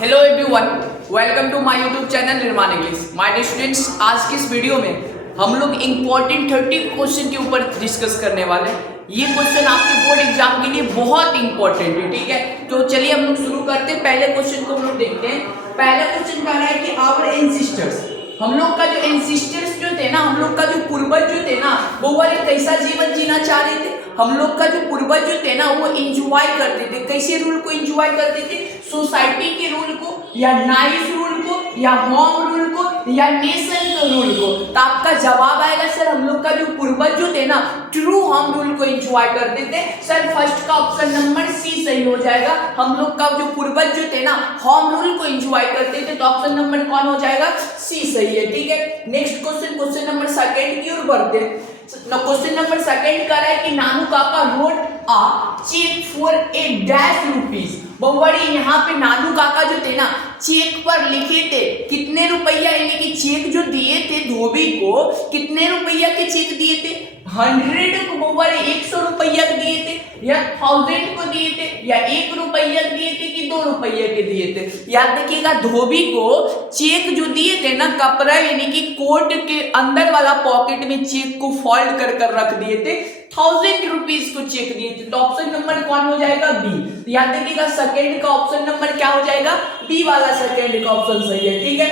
Hello everyone, welcome to my YouTube channel Nirman English. My dear students, आज की इस video में हम लोग इंपॉर्टेंट 30 क्वेश्चन के ऊपर डिस्कस करने वाले हैं। ये क्वेश्चन आपके बोर्ड एग्जाम के लिए बहुत इंपॉर्टेंट है, ठीक है। तो चलिए हम लोग शुरू करते हैं। पहले क्वेश्चन को हम लोग देखते हैं। पहला क्वेश्चन कह रहा है कि आवर एंसेस्टर्स, हम लोग का जो एंसेस्टर्स जो थे ना, हम लोग का जो पूर्वज जो थे ना, वो वाले कैसा जीवन जीना चाह रहे थे। हम लोग का जो पूर्वज जो थे ना, वो एंजॉय करते थे। कैसे रूल को एंजॉय करते थे? सोसाइटी के रूल को, या नाइस रूल को, या होम रूल को, या नेशन के रूल को। तो आपका जवाब आएगा सर, हम लोग का जो पूर्वज जो थे ना, ट्रू होम रूल को एंजॉय करते थे। सर फर्स्ट का ऑप्शन नंबर सी सही हो जाएगा। हम लोग का जो पूर्वज जो थे ना, होम रूल को एंजॉय करते थे, तो ऑप्शन नंबर कौन हो जाएगा? सी सही है, ठीक है। Next question, question number second की ओर बढ़ते हैं। क्वेश्चन नंबर सेकंड कह रहा है कि Nanu Kaka road a cheque for a dash rupees. बड़ी यहाँ पे नानू काका जो थे ना, चेक पर लिखे थे कितने रुपया, यानी कि चेक जो दिए थे धोबी को, कितने रुपया के चेक दिए थे? 100 को, बड़े 100 रुपया दिए थे, या 1000 को दिए थे, या 1 रुपया दिए थे, कि 2 रुपये के दिए थे। याद रखिएगा, धोबी को चेक जो दिए थे ना, कपड़ा यानी कि कोट के अंदर वाला पॉकेट में चेक को फोल्ड कर रख दिए थे। 1000 रुपीज को चेक दिए थे। तो ऑप्शन नंबर कौन हो जाएगा? बी। याद रखिएगा, सेकंड का ऑप्शन नंबर क्या हो जाएगा? बी वाला सेकंड का ऑप्शन सही है, ठीक है।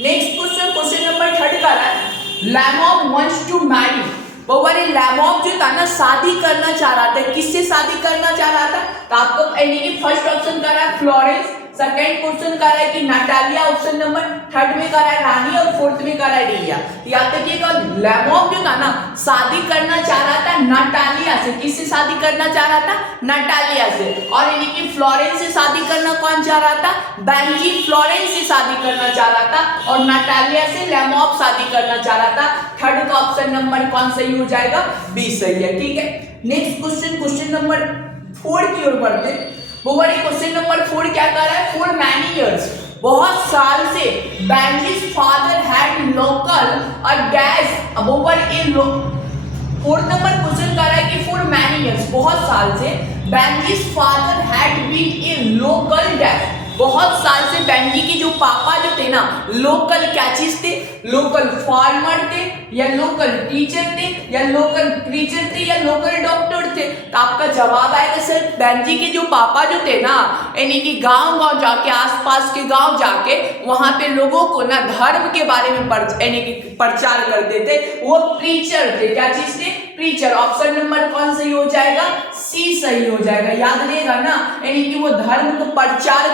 Next question, question number third का रहा है लैमॉब वांट्स टू मैरी। बारे लैमॉब जो था ना, शादी करना चाह रहा था। किससे शादी करना चाह रहा था? तो आपको यानी कि फर्स्ट ऑप्शन का रहा है फ्लोरेंस, सेकंड क्वेश्चन का रहा है कि नटालिया, ऑप्शन नंबर थर्ड में का रहा है रानी, और फोर्थ में का रहा है रिया। याद रखिएगा, लैमॉब जो था ना, शादी करना चाह रहा था नटालिया से। किससे शादी करना चाह रहा था? नटालिया से। और यानी कि फ्लोरेंस से शादी करना कौन चाह रहा था? बेंजी फ्लोरेंस से शादी करना चाह रहा था, और नटालिया से लैमॉब शादी करना चाह रहा था। थर्ड का ऑप्शन नंबर कौन सही हो जाएगा? बी सही है, ठीक है। नेक्स्ट क्वेश्चन, क्वेश्चन नंबर 4 की ओर बढ़ते। वो बड़ी क्वेश्चन नंबर 4 क्या कर रहा है? फॉर मैनी इयर्स, बहुत साल से Benji's father had local a dash. वो बड़ी फोर्थ नंबर क्वेश्चन कर रहा है कि फॉर मैनी इयर्स, बहुत साल से Benji's father had been a local dash. बहुत साल से बेंजी के जो पापा जो थे ना, लोकल क्या चीज थे? लोकल फार्मर थे, या लोकल टीचर थे, या लोकल प्रीचर थे, या लोकल डॉक्टर थे। तो आपका जवाब आएगा सर, बेंजी के जो पापा जो थे ना, यानी कि गांव जाके, आसपास के गांव जाके, वहां पे लोगों को ना धर्म के बारे में यानी कि प्रचार करते थे। वो प्रीचर थे। क्या चीज थे? प्रीचर। ऑप्शन नंबर कौन सही हो जाएगा? सी सही हो जाएगा। याद रहेगा ना, यानी कि वो धर्म को प्रचार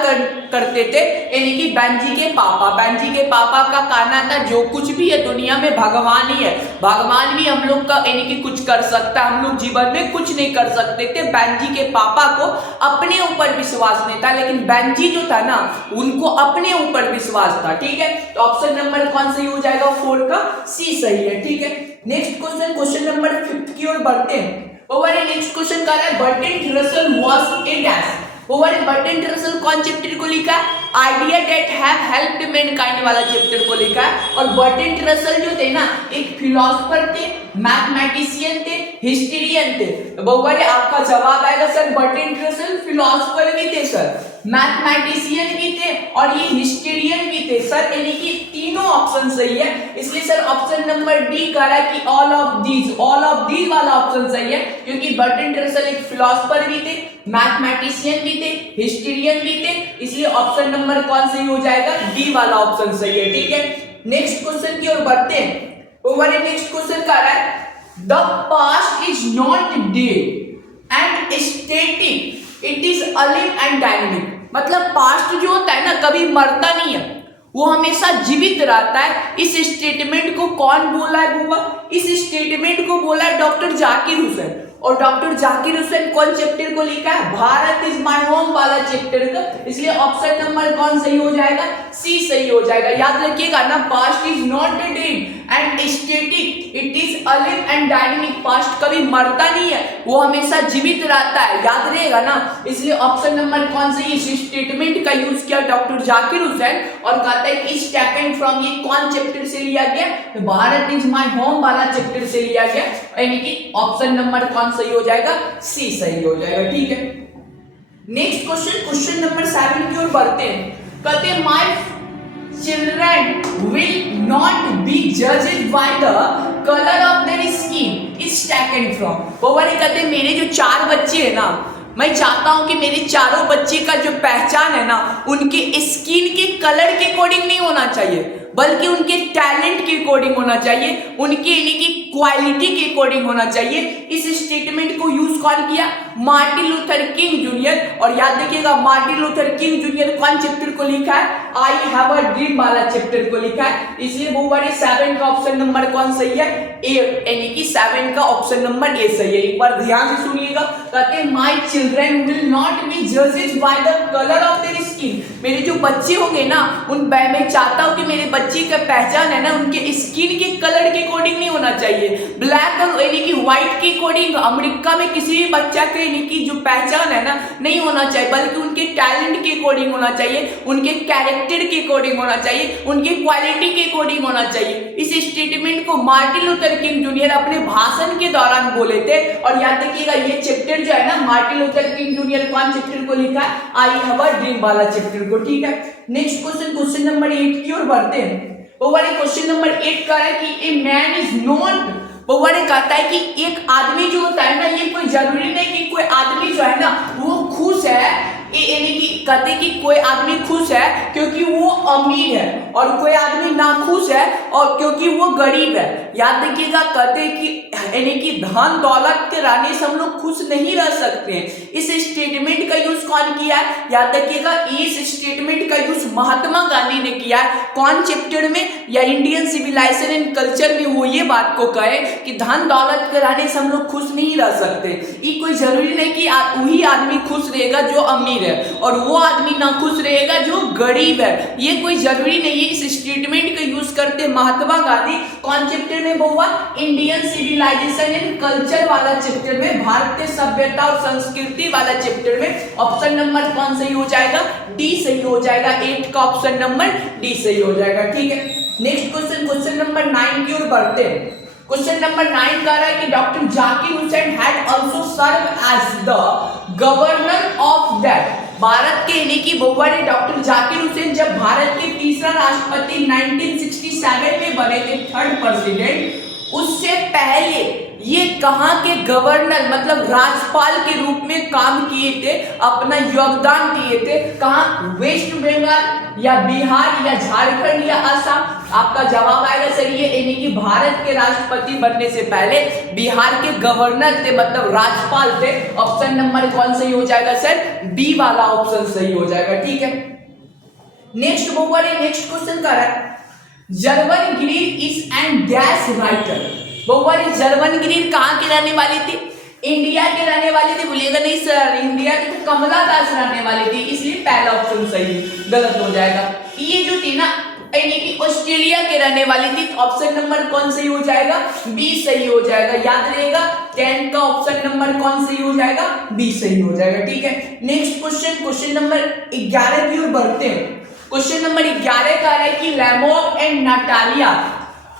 करते थे, यानी कि बेंजी के पापा। बेंजी के पापा का कहना था जो कुछ भी है दुनिया में भगवान ही है, भगवान भी हम लोग का यानी कि कुछ कर सकता है, हम लोग जीवन में कुछ नहीं कर सकते थे। बेंजी के पापा को अपने ऊपर विश्वास नहीं था, लेकिन बेंजी जो था ना, उनको अपने ऊपर विश्वास था, ठीक है। तो ऑप्शन नंबर कौन सही हो जाएगा? 4 का सी सही है, ठीक है। नेक्स्ट क्वेश्चन, क्वेश्चन नंबर 5 की ओर बढ़ते हैं। नेक्स्ट क्वेश्चन कर रहा है Bertrand Russell was a dash. Bertrand Russell कौन चैप्टर को लिखा है? Idea that have helped Mankind वाला चैप्टर को लिखा है। और बर्ट्रैंड रसल जो थे ना, एक फिलोसोफर थे, मैथमेटिशियन थे, हिस्ट्रियन थे। आपका जवाब आएगा सर, बर्ट्रैंड रसल फिलोसोफर भी थे सर, मैथमेटिशियन भी थे, और ये हिस्ट्रियन भी थे सर। यानी कि तीनों ऑप्शन सही है, इसलिए सर ऑप्शन नंबर डी कह रहा है कि ऑल ऑफ दीज वाला ऑप्शन सही है, क्योंकि बर्ट्रैंड रसल एक फिलोसोफर भी थे, मैथमेटिशियन भी थे, हिस्ट्रियन भी थे। इसलिए ऑप्शन नंबर कौन सही हो जाएगा? डी वाला ऑप्शन सही है, ठीक है। नेक्स्ट क्वेश्चन की ओर बढ़ते हैं। नेक्स्ट क्वेश्चन कह रहा है the past is not dead and static, it is अलिव and dynamic. मतलब पास्ट जो होता है ना, कभी मरता नहीं है, वो हमेशा जीवित रहता है। इस स्टेटमेंट को कौन बोला है बुआ? इस स्टेटमेंट को बोला है डॉक्टर जाकिर हुसैन। और डॉक्टर जाकिर हुसैन कौन चैप्टर को लिखा है? भारत इज माय होम वाला चैप्टर का। इसलिए ऑप्शन नंबर कौन सही हो जाएगा? सी सही हो जाएगा। याद रखिएगा ना, past is not dead and static, it is अलिव and dynamic. Past कभी मरता नहीं है, वो हमेशा जीवित रहता है। याद रहेगा ना, इसलिए ऑप्शन नंबर कौन सही? इस स्टेटमेंट का यूज किया डॉक्टर जाकिर हुसैन, और कहता है कि इस स्टेटमेंट फ्रॉम ये कौन चैप्टर से लिया गया? तो भारत इज माय होम वाला चैप्टर से लिया गया, यानी कि ऑप्शन नंबर कौन सही हो जाएगा? सी सही हो जाएगा, ठीक है। नेक्स्ट क्वेश्चन नंबर 7 की ओर बढ़ते हैं। कहते हैं my children will not be judged by the colour of their skin is taken from. वो वाले कहते हैं मेरे जो 4 बच्चे हैं ना, मैं चाहता हूं कि मेरे चारों बच्चे का जो पहचान है ना उनके स्किन के कलर के अकॉर्डिंग नहीं होना चाहिए, बल्कि उनके टैलेंट के अकॉर्डिंग होना चाहिए, उनके यानी कि क्वालिटी के अकॉर्डिंग होना चाहिए। इस स्टेटमेंट को यूज कौन किया? Martin Luther king junior. और याद रखिएगा मार्टिन लूथर किंग जूनियर कौन चैप्टर को लिखा है? आई हैव अ ड्रीम वाला चैप्टर को लिखा है। इसलिए वो वाले 7 का ऑप्शन नंबर कौन सही है? ए, यानी कि 7 का ऑप्शन नंबर ए सही है। एक बार ध्यान से सुनिएगा। कहते हैं my children will not be judged by the colour of their skin. मेरे जो बच्चे होंगे ना उन मैं चाहता हूं कि मेरे बच्चे का पहचान है ना उनके स्किन के कलर के अकॉर्डिंग नहीं होना चाहिए, ब्लैक और यानी कि व्हाइट के अकॉर्डिंग अमेरिका में किसी भी बच्चा के यानी कि जो पहचान है ना नहीं होना चाहिए, बल्कि उनके टैलेंट के अकॉर्डिंग होना चाहिए, उनके कैरेक्टर के अकॉर्डिंग होना चाहिए, उनके क्वालिटी के अकॉर्डिंग होना चाहिए। इस स्टेटमेंट को मार्टिन लूथर किंग जूनियर अपने भाषण के दौरान बोले थे। और याद रखिएगा ये चैप्टर जो है ना मार्टिन लूथर किंग जूनियर कौन चैप्टर को लिखा है? आई हैव अ ड्रीम वाला चैप्टर को। ठीक है, नेक्स्ट क्वेश्चन नंबर 8 की ओर बढ़ते हैं। वो वाले क्वेश्चन नंबर 8 का है कि ए मैन इज नॉट, वो वाले कहता है कि एक आदमी जो होता है ना, ये कोई जरूरी नहीं कि कोई आदमी जो है ना वो खुश है, यानी कि कहते कि कोई आदमी खुश है क्योंकि वो अमीर है, और कोई आदमी नाखुश है और क्योंकि वो गरीब है। याद रखिएगा कहते कि यानी कि धन दौलत के रहने से हम लोग खुश नहीं रह सकते हैं। इस स्टेटमेंट का यूज कौन किया है? याद रखिएगा इस स्टेटमेंट का यूज महात्मा गांधी ने किया है। कौन चैप्टर में? या इंडियन सिविलाइजेशन एंड कल्चर में वो ये बात को कहे कि धन दौलत के रहने से हम लोग खुश नहीं रह सकते। ये कोई जरूरी नहीं कि वही आदमी खुश रहेगा जो अमीर है और वो आदमी ना खुश रहेगा जो गरीब है, ये कोई जरूरी नहीं है। इस स्टेटमेंट का यूज करते महात्मा गांधी कौन चैप्टर में? वो इंडियन सिविलाइजेशन एंड कल्चर वाला चैप्टर में, भारतीय सभ्यता और संस्कृति वाला चैप्टर में। ऑप्शन नंबर कौन सही हो जाएगा? डी सही हो जाएगा। 8 का ऑप्शन नंबर डी सही हो जाएगा। ठीक है, नेक्स्ट क्वेश्चन नंबर 9 की ओर बढ़ते हैं। क्वेश्चन नंबर 9 कह रहा है कि doctor Zakir Hussain had also serve as the governor of that. Bharat के यानी कि बहुवारे डॉक्टर जाकिर हुसैन जब भारत के तीसरा राष्ट्रपति 1967 में बने थे, 3rd प्रेसिडेंट, उससे पहले ये कहां के गवर्नर मतलब राज्यपाल के रूप में काम किए थे, अपना योगदान दिए थे। कहां? वेस्ट बंगाल या बिहार या झारखंड या असम? आपका जवाब आएगा सर ये, यानी कि भारत के राष्ट्रपति बनने से पहले बिहार के गवर्नर थे मतलब राज्यपाल थे। ऑप्शन नंबर कौन सही हो जाएगा सर? बी वाला ऑप्शन सही हो जाएगा। ठीक है, नेक्स्ट क्वेश्चन कर रहा है Germaine Green is and dash writer. बहुवारी जर्मन ग्रीन कहाँ के रहने वाली थी? इंडिया के रहने वाली थी। बोलिएगा नहीं सर इंडिया की तो कमला दास रहने वाली थी, इसलिए पहला ऑप्शन सही गलत हो जाएगा। ये जो थी ना यानी कि ऑस्ट्रेलिया के रहने वाली थी। ऑप्शन नंबर कौन सही हो जाएगा? बी सही हो जाएगा। याद रहेगा 10 का ऑप्शन नंबर कौन सही हो जाएगा? बी सही हो जाएगा। ठीक है, नेक्स्ट क्वेश्चन नंबर 11 की ओर बढ़ते हैं। क्वेश्चन नंबर 11 का है कि लेमोव एंड नाटालिया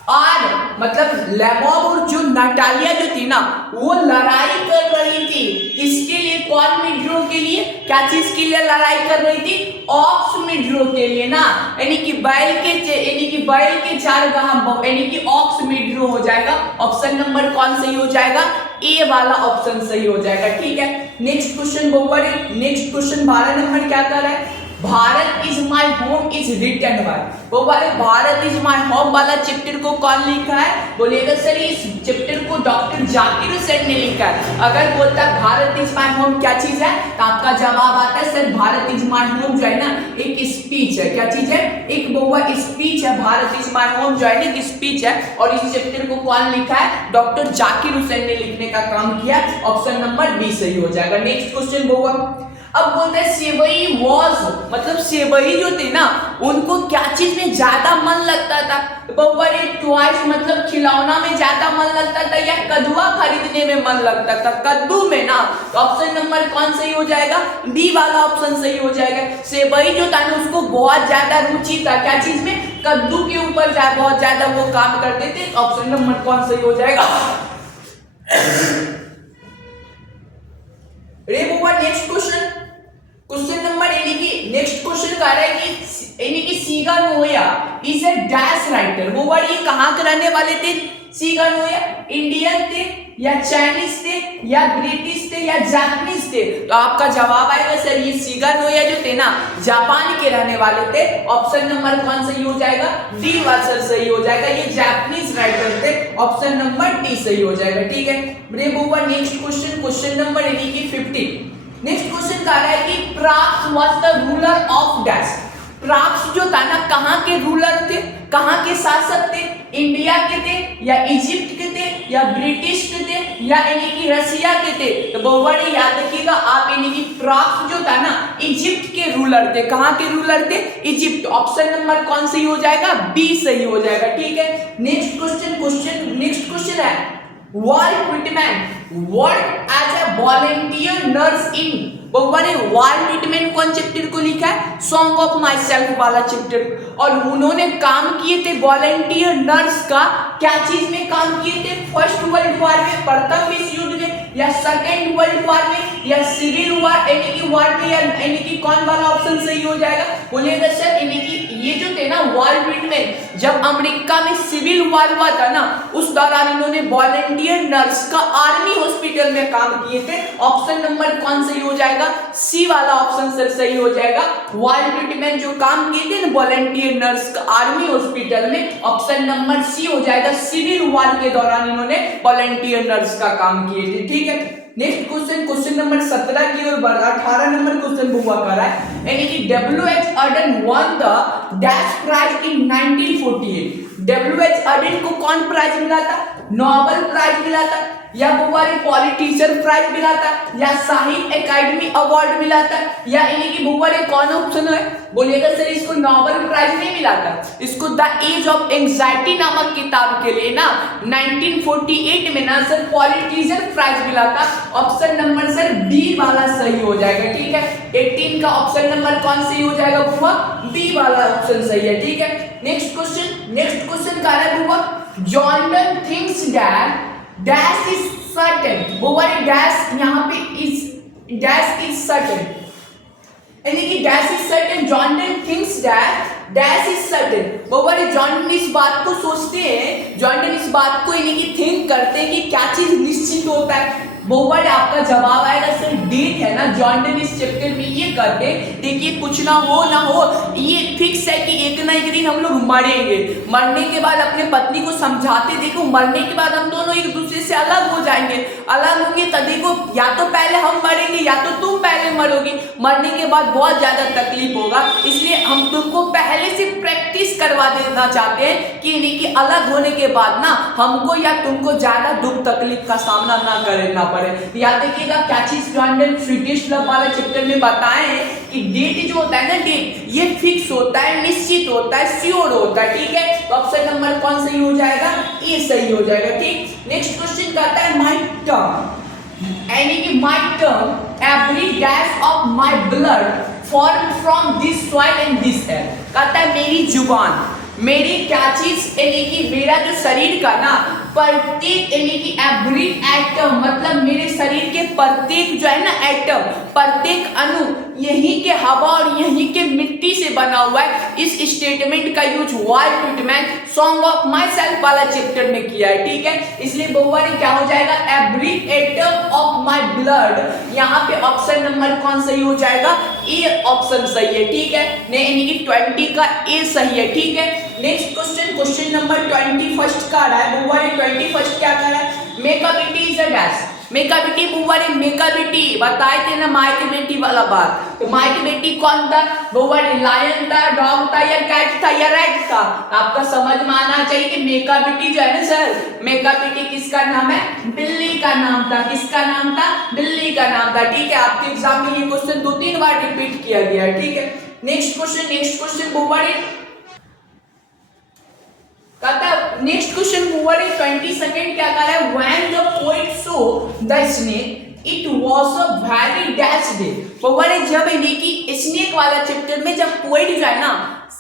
और मतलब लेमोव और जो नाटालिया जो थी ना वो लड़ाई कर रही थी। इसके लिए कौन मिड्रो के लिए? क्या चीज के लिए लड़ाई कर रही थी? ऑक्स मिड्रो के लिए ना, यानी कि बैल के 4 गांव यानी कि ऑक्स मिड्रो हो जाएगा। ऑप्शन नंबर कौन सही हो जाएगा? ए वाला ऑप्शन सही हो जाएगा। ठीक है, नेक्स्ट क्वेश्चन 12 नंबर क्या कर रहा है? Bharat is my home is written by. वो वाले भारत इज माई होम वाला चैप्टर को कौन लिखा है? बोलिएगा सर इस चैप्टर को डॉक्टर जाकिर हुसैन ने लिखा है। अगर बोलता है भारत इज माई होम क्या चीज है तो आपका जवाब आता है sir Bharat is my home जो है ना एक स्पीच है। क्या चीज है? एक बहुआ स्पीच है। भारत इज माई होम जो है ना एक स्पीच है और इस चैप्टर को कौन लिखा है? डॉक्टर जाकिर हुसैन ने लिखने का काम किया। ऑप्शन नंबर बी सही हो जाएगा। नेक्स्ट क्वेश्चन बहुआ अब बोलते हैं सेवई वॉज मतलब सेवई जो थे ना उनको क्या चीज में ज्यादा मन लगता था? बब्बरे टॉयज मतलब खिलौना में ज्यादा मन लगता था या कद्दुआ खरीदने में मन लगता था? कद्दू में ना। तो ऑप्शन नंबर कौन सही हो जाएगा? बी वाला ऑप्शन सही हो जाएगा। सेवई जो था ना उसको बहुत ज्यादा रुचि था क्या चीज में? कद्दू के ऊपर बहुत ज्यादा वो काम करते थे। ऑप्शन नंबर कौन सही हो जाएगा? रे बुआ नेक्स्ट क्वेश्चन क्वेश्चन नंबर यानी कि नेक्स्ट क्वेश्चन कह रहा है कि यानी कि सीगा Noah is a dash writer. वो वर्ड ये कहाँ के रहने वाले थे? सीगा नोया इंडियन थे या चाइनीज थे या ब्रिटिश थे या जापानीज थे? तो आपका जवाब आएगा सर ये सीगा नोया जो थे ना जापान के रहने वाले थे। ऑप्शन नंबर कौन सही हो जाएगा? डी आंसर सही हो जाएगा। ये जापानीज राइटर थे। ऑप्शन नंबर डी सही हो जाएगा। ठीक है, brave over next question, question number यानी कि 15। नेक्स्ट क्वेश्चन कह रहा है कि Props was the ruler of dash. Props जो था ना कहाँ के रूलर थे, कहाँ के शासक थे? इंडिया के थे या इजिप्ट के थे या ब्रिटिश के थे या यानी कि रसिया के थे? तो बहुत याद रखिएगा आप, यानी कि प्राप्स जो था ना इजिप्ट के रूलर थे। कहाँ के रूलर थे? इजिप्ट। ऑप्शन नंबर कौन सही हो जाएगा? बी सही हो जाएगा। ठीक है, नेक्स्ट नेक्स्ट क्वेश्चन है Walt Whitman work as a volunteer nurse in. बब्बरे वॉल विटमैन कौन चैप्टर को लिखा है? सॉन्ग ऑफ माई सेल्फ वाला चैप्टर। और उन्होंने काम किए थे वॉलंटियर नर्स का। क्या चीज में काम किए थे? फर्स्ट वर्ल्ड वॉर में, प्रथम विश्व युद्ध में, या सेकेंड वर्ल्ड वॉर में, या सिविल वॉर यानी कि वॉर में, या यानी कि कौन वाला ऑप्शन सही हो जाएगा? बोलिएगा सर यानी कि ये जो थे ना वॉल विटमैन, जब अमेरिका में सिविल वॉर हुआ था ना उस दौरान इन्होंने वॉलंटियर नर्स का आर्मी हॉस्पिटल में काम किए थे। ऑप्शन नंबर कौन सही हो जाएगा? सी वाला ऑप्शन सर सही हो जाएगा। वॉल विटमैन जो काम किए थे ना वॉलंटियर नर्स का आर्मी हॉस्पिटल में, ऑप्शन नंबर सी हो जाएगा। सिविल वॉर के दौरान इन्होंने वॉलंटियर नर्स का काम किए थे। ठीक है, नेक्स्ट क्वेश्चन, क्वेश्चन नंबर 17 की ओर बढ़ा। 18 नंबर क्वेश्चन हुआ कर रहा है यानी कि W.H. Auden won the dash prize in 1948। W.H. Auden को कौन प्राइज मिला था? नोबेल प्राइज मिला था या बुवारी पॉलिटिशियन प्राइज मिला था या साहित्य एकेडमी अवार्ड मिला था या यानी कि बुवारी कौन ऑप्शन है? बोलिएगा सर इसको नोबेल प्राइज नहीं मिला था, इसको द एज ऑफ एंजाइटी नामक किताब के लिए ना 1948 में ना सर पॉलिटिशियन प्राइज मिला था। ऑप्शन नंबर सर बी वाला सही हो जाएगा। ठीक है, 18 का ऑप्शन नंबर कौन सही हो जाएगा बुआ? बी वाला ऑप्शन सही है। ठीक है, नेक्स्ट क्वेश्चन कह रहा है बुआ Jordan thinks that dash is certain. वो वाली डैश यहाँ पे इज डैश इज सर्टेन यानी कि dash is certain. Jordan thinks that dash is certain. वो वाले जॉर्डन इस बात को सोचते हैं, जॉर्डन इस बात को यानी कि थिंक करते हैं कि क्या चीज निश्चित होता है। बोवर्ड आपका जवाब आएगा सर डेट है ना। जॉर्डन इस चैप्टर में ये करते देखिए कुछ ना हो ये फिक्स है कि एक ना एक दिन हम लोग मरेंगे। मरने के बाद अपने पत्नी को समझाते देखो मरने के बाद हम दोनों एक दूसरे से अलग हो जाएंगे। अलग होंगे तो देखो या तो पहले हम मरेंगे या तो तुम पहले मरोगे। मरने के बाद बहुत ज्यादा तकलीफ होगा, इसलिए हम तुमको पहले से प्रैक्टिस करवा देना चाहते हैं कि अलग होने के बाद ना हमको या तुमको ज्यादा दुख तकलीफ का सामना ना करना पड़े। याद रखिएगा क्या चीज जॉर्डन स्वीडिश लव वाला चैप्टर में बताए हैं कि डेट जो होता है ना डेट ये फिक्स होता है, निश्चित होता है, श्योर होता है। ठीक है, तो ऑप्शन नंबर कौन सही हो जाएगा? ए सही हो जाएगा। ठीक, नेक्स्ट क्वेश्चन कहता है माय टर्म यानी कि my term every dash of my blood form from this soil and this air. कहता है मेरी जुबान, मेरी क्या चीज यानी कि मेरा जो शरीर का ना प्रत्येक यानी कि एवरी एटम मतलब मेरे शरीर के प्रत्येक जो है ना एटम, प्रत्येक अणु यही के हवा और यही के मिट्टी से बना हुआ है। इस स्टेटमेंट का use Walt Whitman song of myself वाला चैप्टर में किया है। ठीक है, इसलिए बहुवारी क्या हो जाएगा? Every atom of my blood. यहाँ पे ऑप्शन नंबर कौन सही हो जाएगा? ए ऑप्शन सही है। ठीक है, यानी कि 20 का ए सही है। ठीक है, नेक्स्ट क्वेश्चन, क्वेश्चन नंबर 21 का रहा है। बुवारी 21 क्या कर रहा है? मेकअबिलिटी इज अ डैश। मेकअबिलिटी बुवारी मेकअबिलिटी बताए थे ना माइक बेटी वाला बात। तो माइक बेटी कौन था? बुवारी लायन था, डॉग था या कैट था या रैट था? आपका समझ में आना चाहिए कि मेकअबिलिटी जो है ना सर, मेकअबिलिटी किसका नाम है? बिल्ली का नाम था। किसका नाम था? बिल्ली का नाम था। ठीक है, आपके एग्जाम में ये क्वेश्चन 2-3 बार रिपीट किया गया है। ठीक है, नेक्स्ट क्वेश्चन बुवारी नेक्स्ट क्वेश्चन हुआ 22nd क्या कह रहा है? When the poet saw the snake, it was a very dash day। जब यानी कि स्नेक वाला चैप्टर में जब पोएट जो है ना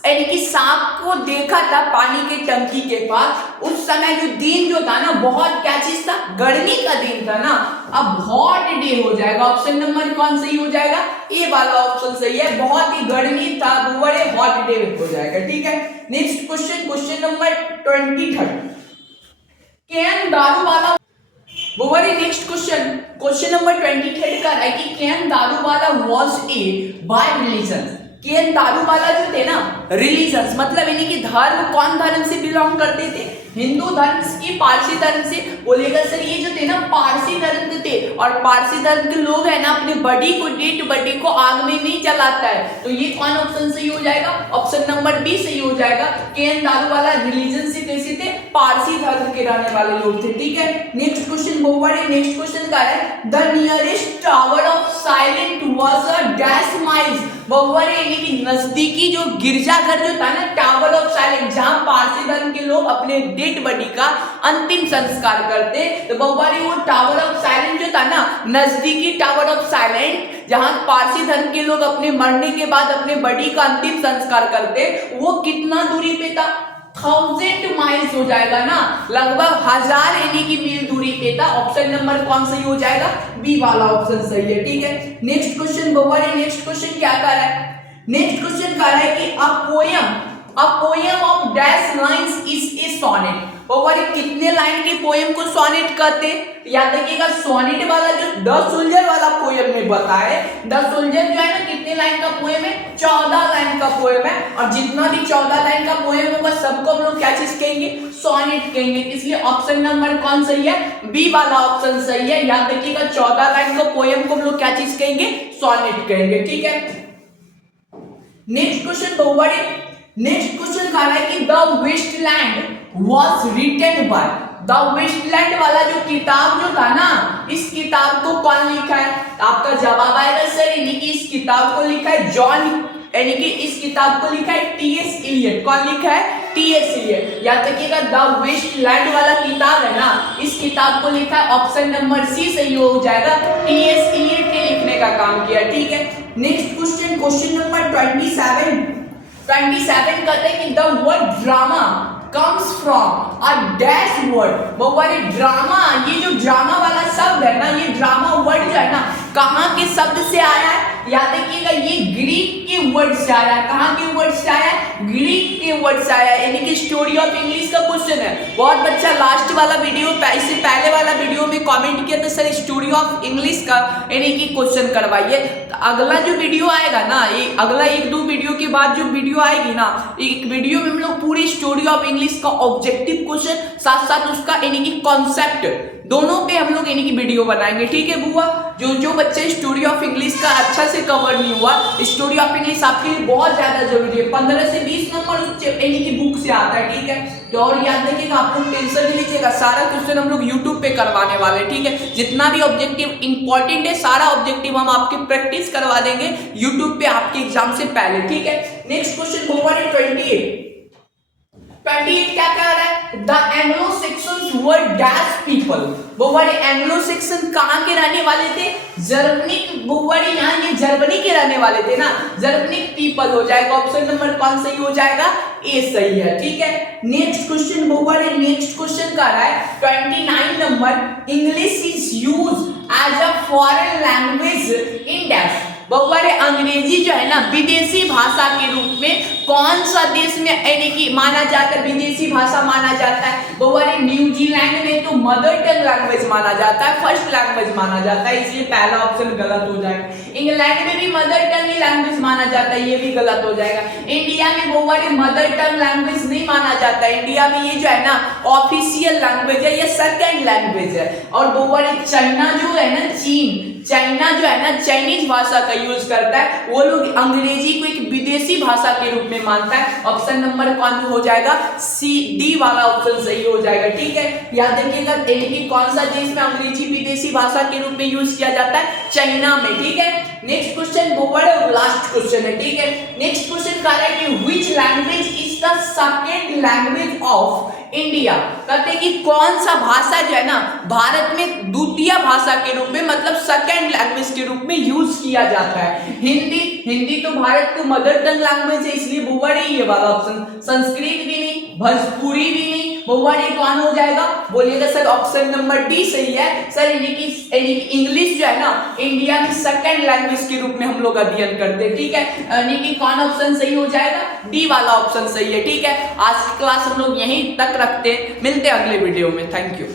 यानी कि सांप को देखा था पानी के टंकी के पास। उस समय जो दिन जो था ना बहुत क्या चीज था, गर्मी का दिन था ना। अब हॉट डे हो जाएगा, ऑप्शन नंबर कौन सही हो जाएगा, ए वाला ऑप्शन सही है। बहुत ही गर्मी था, बड़े हॉट डे हो जाएगा। ठीक है, next question, question number 23 can दारू वाला नेक्स्ट क्वेश्चन, क्वेश्चन नंबर 23 का है कि कैन दारू वाला was a bye religion. Can दारू वाला जो थे ना रिलीजन मतलब यानी कि धर्म, कौन धर्म से बिलोंग करते थे, हिंदू धर्म की पारसी धर्म से। बोलेगा सर ये जो थे ना पारसी धर्म के थे, और पारसी धर्म के लोग है ना अपने बॉडी को, डेड बॉडी को आग में नहीं जलाता है। तो ये कौन ऑप्शन सही हो जाएगा, ऑप्शन नंबर बी सही हो जाएगा। कैन दारू वाला रिलीजन से कैसे थे, पारसी धर्म के रहने वाले लोग थे। ठीक है, नेक्स्ट क्वेश्चन बहुवारे, नेक्स्ट क्वेश्चन का है the nearest tower of silent was a dash miles. बहुवारे यानी कि नजदीकी जो गिरजाघर जो था ना टावर ऑफ साइलेंट, जहां पारसी धर्म के लोग अपने डेड बॉडी का अंतिम संस्कार करते। तो बहुवारी वो टावर ऑफ साइलेंट जो था ना नजदीकी टावर ऑफ साइलेंट, जहां पारसी धर्म के लोग अपने मरने के बाद अपने बॉडी का अंतिम संस्कार करते, वो कितना दूरी पे था, 1000 माइल्स हो जाएगा ना, लगभग 1000 यानी कि मील दूरी पे था। ऑप्शन नंबर कौन सही हो जाएगा, बी वाला ऑप्शन सही है। ठीक है, नेक्स्ट क्वेश्चन बहुवारी, नेक्स्ट क्वेश्चन क्या कर रहा है, नेक्स्ट क्वेश्चन कर रहा है कि a poem of dash lines is a sonnet. बहुवारी कितने लाइन के पोएम को सोनेट कहते हैं, याद रखिएगा। सोनेट वाला जो द सोल्जर वाला पोएम में बताए, द सोल्जर जो है ना कितने लाइन का पोएम है, 14 लाइन का पोएम है। और जितना भी 14 लाइन का पोएम होगा सबको हम लोग क्या चीज कहेंगे, सोनेट कहेंगे। इसलिए ऑप्शन नंबर कौन सही है, बी वाला ऑप्शन सही है। याद रखिएगा 14 लाइन का पोएम को हम लोग क्या चीज कहेंगे, सोनेट कहेंगे। ठीक है, नेक्स्ट क्वेश्चन बहुवारी, नेक्स्ट क्वेश्चन कह रहा है कि the Waste Land was written by. The Waste Land वाला जो किताब जो था ना, इस किताब को कौन लिखा है, आपका जवाब आएगा सर यानी कि इस किताब को लिखा है जॉन, यानी कि इस किताब को लिखा है टी.एस. इलियट। कौन लिखा है, टी.एस. इलियट। याद रखिएगा द वेस्टलैंड वाला किताब है ना, इस किताब को लिखा है, ऑप्शन नंबर सी सही हो जाएगा, टी.एस. इलियट ने लिखने का काम किया। ठीक है, नेक्स्ट क्वेश्चन, क्वेश्चन नंबर 27 कहते हैं कि the word drama comes from a dash word। बहुवारी ड्रामा, ये जो ड्रामा वाला शब्द है ना, ये ड्रामा वर्ड जो है ना कहाँ के शब्द से आया है, याद रखिएगा ये ग्रीक के वर्ड से आया है। कहाँ के वर्ड से आया है, ग्रीक के वर्ड से आया है। यानी कि स्टोरी ऑफ इंग्लिश का क्वेश्चन है। बहुत बच्चा लास्ट वाला वीडियो, इससे पहले वाला वीडियो में कमेंट किया था सर स्टोरी ऑफ इंग्लिश का यानी कि क्वेश्चन करवाइए। तो अगला जो वीडियो आएगा ना, ये अगला 1-2 वीडियो के बाद जो वीडियो आएगी ना, एक वीडियो में हम लोग पूरी स्टोरी ऑफ इंग्लिश का ऑब्जेक्टिव क्वेश्चन साथ साथ उसका यानी कि कॉन्सेप्ट दोनों पे हम लोग यानी कि वीडियो बनाएंगे। ठीक है बुआ, जो बच्चे स्टोरी ऑफ इंग्लिश का अच्छा से कवर नहीं हुआ, स्टोरी ऑफ इंग्लिश आपके लिए बहुत ज्यादा जरूरी है। 15 से 20 नंबर यानी कि बुक से आता है। ठीक है, तो और याद रखिएगा, आप लोग टेंशन नहीं लीजिएगा, सारा क्वेश्चन हम लोग यूट्यूब पे करवाने वाले हैं। ठीक है, जितना भी ऑब्जेक्टिव इंपॉर्टेंट है सारा ऑब्जेक्टिव हम आपके प्रैक्टिस करवा देंगे यूट्यूब पे आपके एग्जाम से पहले। ठीक है, नेक्स्ट क्वेश्चन बहुवारी 28 क्या कह रहा है, the Anglo Saxons were dash people. बहुवारी एंग्लो सेक्शन कहाँ के रहने वाले थे, जर्मनिक। बहुवारी यहाँ ये जर्मनी के रहने वाले थे ना, जर्मनिक पीपल हो जाएगा। ऑप्शन नंबर कौन सही हो जाएगा, ए सही है। ठीक है, नेक्स्ट क्वेश्चन बहुवारी, नेक्स्ट क्वेश्चन का रहा है 29 number, English is use as a foreign language in dash. बहुवारी अंग्रेजी जो है ना विदेशी भाषा के रूप में कौन सा देश में यानी कि माना जाता है, विदेशी भाषा माना जाता है। बहुवारी न्यूजीलैंड में तो मदर टंग लैंग्वेज माना जाता है, फर्स्ट लैंग्वेज माना जाता है, इसलिए पहला ऑप्शन गलत हो जाएगा। इंग्लैंड में भी मदर टंग लैंग्वेज माना जाता है, ये भी गलत हो जाएगा। इंडिया में बहुवारी मदर टंग लैंग्वेज नहीं माना जाता है, इंडिया में ये जो है ना ऑफिशियल लैंग्वेज है, ये सेकंड लैंग्वेज है। और बहुवारी चाइना जो है ना, चाइना जो है ना चाइनीज भाषा का यूज करता है, वो लोग अंग्रेजी को एक विदेशी भाषा के रूप में मानता है। ऑप्शन नंबर कौन हो जाएगा, सी, डी वाला ऑप्शन सही हो जाएगा। ठीक है, याद रखिएगा कौन सा देश में अंग्रेजी विदेशी भाषा के रूप में यूज किया जाता है, चाइना में। ठीक है, नेक्स्ट क्वेश्चन बहुवारी और लास्ट क्वेश्चन है। ठीक है, नेक्स्ट क्वेश्चन कह रहा है कि which language is the second language of India. कहते हैं कि कौन सा भाषा जो है ना भारत में द्वितीय भाषा के रूप में मतलब सेकंड लैंग्वेज के रूप में यूज किया जाता है। हिंदी तो भारत को मदर टंग लैंग्वेज है, इसलिए भुवाड़ी ये वाला ऑप्शन। संस्कृत भी नहीं, भोजपुरी भी नहीं, भुवाड़ी कौन हो जाएगा? बोलिएगा सर ऑप्शन नंबर डी सही है सर। यानी कि इंग्लिश जो है ना इंडिया की सेकंड लैंग्वेज के रूप में हम लोग अध्ययन करते हैं, ठीक है। यानी कि कौन ऑप्शन सही हो जाएगा? डी वाला ऑप्शन सही है, ठीक है। आज की क्लास हम लोग यहीं तक रखते हैं, मिलते हैं अगले वीडियो में। Thank you.